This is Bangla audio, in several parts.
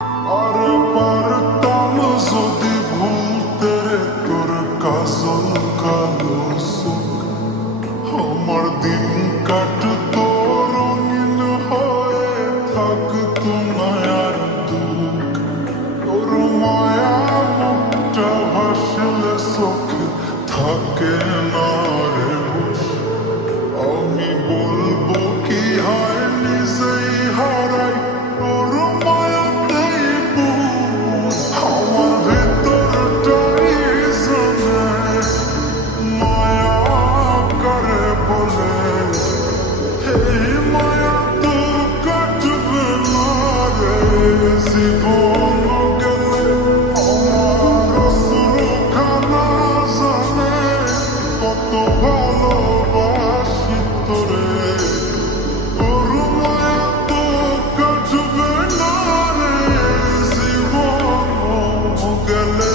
আর পারতাম যদি ভুলতে রে তোর কাজল কালো সুখ, আমার দিন কাটতো রঙিন হয়ে থাকতো না আর দুঃখ। তোর মায়া মুখটা ভাসলে চোখে থাকে না রে হুঁশ। আমি বলবো কি হয় নিজেই হারাই তোর মায়াতেই বুঝ। আমার ভেতরটাই জানে মায়া করে বলে, এই মায়া তো কাটবে না রে জীবন গেলে। আমার অশ্রুখানা জানে কত ভালোবাসি তোরে, তোর মায়া তো কাটবে না রে জীবন গেলে।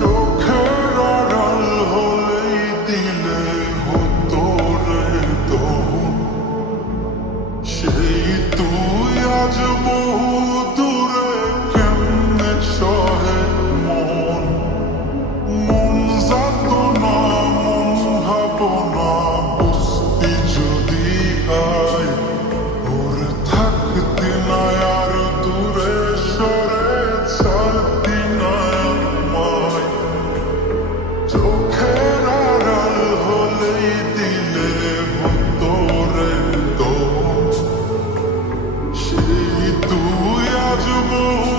চোখের আড়াল হলেই দিলে হতো রে দোন, সেই তুই আজ বহু দূরে কেমনে সহে মন। মন যাত না মন ভাবনা বুঝতি যদি আয়, ওরে থাকতি না আর দূরে সরে ছাড়তি না আমায়। চোখের আড়াল হলেই দিলে হতো রে দোন, সেই তুই আজ বহু